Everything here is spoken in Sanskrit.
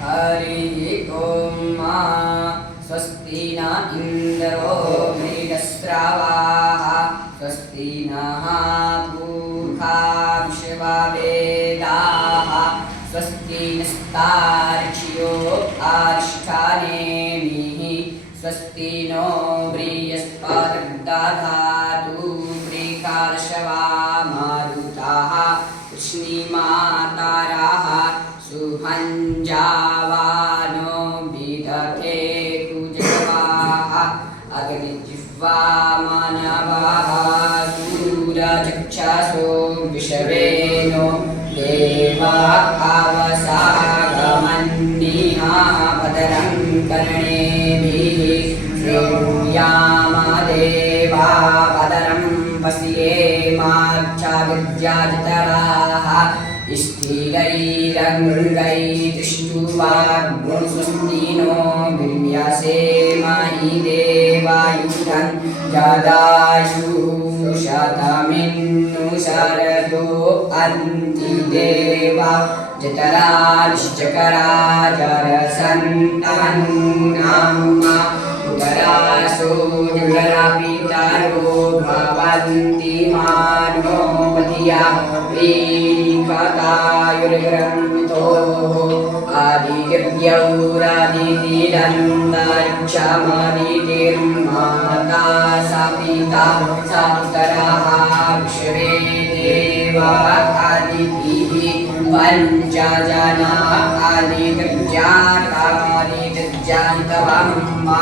हरि ओम स्वस्ति न इंद्रो मृगस्रावाः स्वस्ति नः पूषा विश्ववेदाः स्वस्ति नस्तार्क्ष्यो आरिष्ठानेमिः स्वस्ति नो बृहस्पतिर्दधातु वृषालशवा मारुताः कृष्णिमाताराः सुहञ्जावानो विदधे कुजवाः अग्निजिह्वा मानवाः सूरचक्षसो विषवेनो देवा आवसागमन्निः भद्रं कर्णेभिः श्रेयामदेवा भद्रं पश्येमाक्षाविद्याजतराः स्थिरैरङ्गैस्तुष्टुवाग्स्वस्ति नो विव्यासेमहि देवायुधं जदायुषतमिन्नु शरदो अन्ति देवा जतरा निश्चकरा जरसन्तन्नाम्मा उदरासो जगरापितरो भवन्ति मानोपधिया कथायुर्ग्रन्थोः आदिव्यौरादितिरन्तरिक्षमदितिर्माता सा पिता सा पुत्रः विश्वे देवा आदितिः पञ्चजना आदिविज्ञाता आदिविज्ञातवम्मा